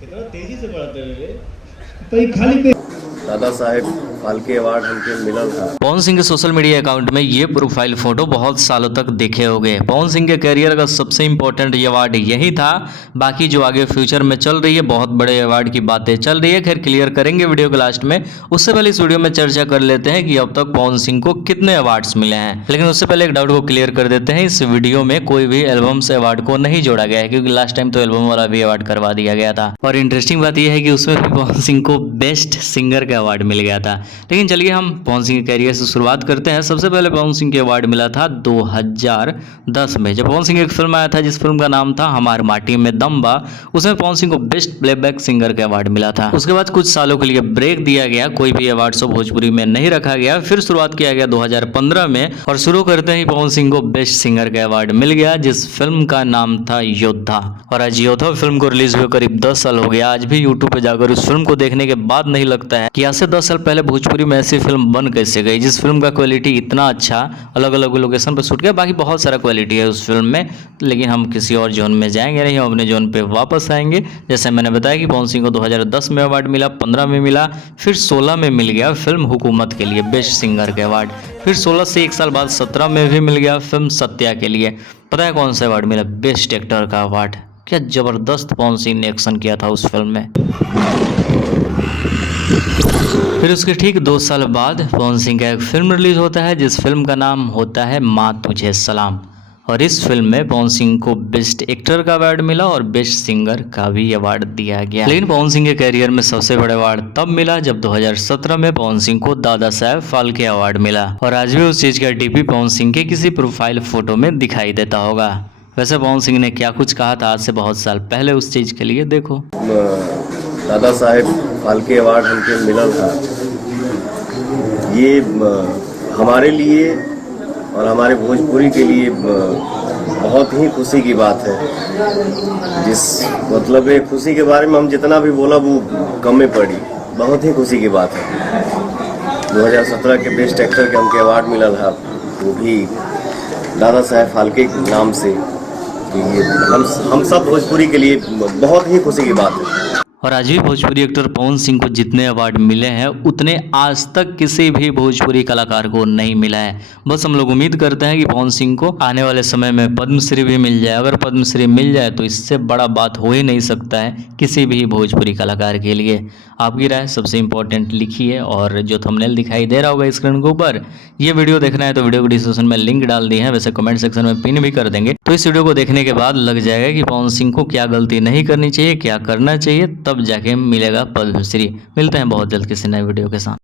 कितना तेजी से बढ़ते हुए तो ये खाली पे दादा साहेब फाल्के अवार्ड हमके मिलल था। पवन सिंह के सोशल मीडिया अकाउंट में ये प्रोफाइल फोटो बहुत सालों तक देखे होंगे। पवन सिंह के करियर का सबसे इंपॉर्टेंट ये अवार्ड यही था। बाकी जो आगे फ्यूचर में चल रही है, बहुत बड़े अवार्ड की बातें चल रही है, खैर क्लियर करेंगे वीडियो के लास्ट में। उससे पहले इस वीडियो में चर्चा कर लेते हैं कि अब तक पवन सिंह को कितने अवार्ड्स मिले हैं। लेकिन उससे पहले एक डाउट को क्लियर कर देते हैं, इस वीडियो में कोई भी एल्बम से अवार्ड को नहीं जोड़ा गया है, क्योंकि लास्ट टाइम तो एल्बम वाला भी अवार्ड करवा दिया गया था। और इंटरेस्टिंग बात यह है कि उसमें भी पवन सिंह को बेस्ट सिंगर का अवार्ड मिल गया था। लेकिन चलिए हम पवन सिंह के कैरियर से शुरुआत करते हैं। सबसे पहले पवन सिंह के अवार्ड मिला था 2010 में, जब पवन सिंह एक फिल्म आया था जिस फिल्म का नाम था हमार माटी में दम बा। उसमें पवन सिंह को बेस्ट प्लेबैक सिंगर का अवार्ड मिला था। उसके बाद कुछ सालों के लिए ब्रेक दिया गया, कोई भी अवार्ड शो भोजपुरी में नहीं रखा गया। फिर शुरुआत किया गया 2015 में, और शुरू करते ही पवन सिंह को बेस्ट सिंगर का अवार्ड मिल गया, जिस फिल्म का नाम था योद्धा। और आज योद्धा फिल्म को रिलीज हुए करीब 10 साल हो गया। आज भी यूट्यूब पे जाकर उस फिल्म को देखने के बाद नहीं लगता है कि आज से 10 साल पहले भोजपुरी में ऐसी फिल्म बन कैसे गई, जिस फिल्म का क्वालिटी इतना अच्छा, अलग अलग लोकेशन पर शूट किया। बाकी बहुत सारा क्वालिटी है उस फिल्म में, लेकिन हम किसी और जोन में जाएंगे नहीं, हम अपने जोन पे वापस आएंगे। जैसे मैंने बताया कि पवन सिंह को 2010 में अवार्ड मिला, 15 में मिला, फिर 16 में मिल गया फिल्म हुकूमत के लिए बेस्ट सिंगर का अवार्ड। फिर 16 से एक साल बाद 17 में भी मिल गया फिल्म सत्या के लिए। पता है कौन सा अवार्ड मिला? बेस्ट एक्टर का अवार्ड। क्या जबरदस्त पवन सिंह ने एक्शन किया था उस फिल्म में। फिर उसके ठीक 2 साल बाद पवन सिंह का एक फिल्म रिलीज होता है, जिस फिल्म का नाम होता है माँ तुझे सलाम। और इस फिल्म में पवन सिंह को बेस्ट एक्टर का अवार्ड मिला और बेस्ट सिंगर का भी अवार्ड दिया गया। लेकिन पवन सिंह के करियर में सबसे बड़ा अवार्ड तब मिला जब 2017 में पवन सिंह को दादा साहेब फाल्के अवार्ड मिला। और आज भी उस चीज का डीपी पवन सिंह के किसी प्रोफाइल फोटो में दिखाई देता होगा। वैसे पवन सिंह ने क्या कुछ कहा था आज से बहुत साल पहले, उस चीज के लिए देखो। दादा साहेब फाल्के अवार्ड हमके मिलल था। ये हमारे लिए और हमारे भोजपुरी के लिए बहुत ही खुशी की बात है। जिस मतलब ये खुशी के बारे में हम जितना भी बोला वो कम में पड़ी। बहुत ही खुशी की बात है। 2017 के बेस्ट एक्टर के हमके अवार्ड मिलल है, वो भी दादा साहेब फाल्के के नाम से। ये हम सब भोजपुरी के लिए बहुत ही खुशी की बात है। और आज भी भोजपुरी एक्टर पवन सिंह को जितने अवार्ड मिले हैं उतने आज तक किसी भी भोजपुरी कलाकार को नहीं मिला है। बस हम लोग उम्मीद करते हैं कि पवन सिंह को आने वाले समय में पद्मश्री भी मिल जाए। अगर पद्मश्री मिल जाए तो इससे बड़ा बात हो ही नहीं सकता है किसी भी भोजपुरी कलाकार के लिए। आपकी राय सबसे इंपॉर्टेंट लिखिए, और जो थंबनेल दिखाई दे रहा होगा स्क्रीन के ऊपर, ये वीडियो देखना है तो वीडियो को डिस्क्रिप्शन में लिंक डाल दी है, वैसे कमेंट सेक्शन में पिन भी कर देंगे। तो इस वीडियो को देखने के बाद लग जाएगा कि पवन सिंह को क्या गलती नहीं करनी चाहिए, क्या करना चाहिए, तब जाके मिलेगा पद्मश्री। मिलते हैं बहुत जल्द किसी नए वीडियो के साथ।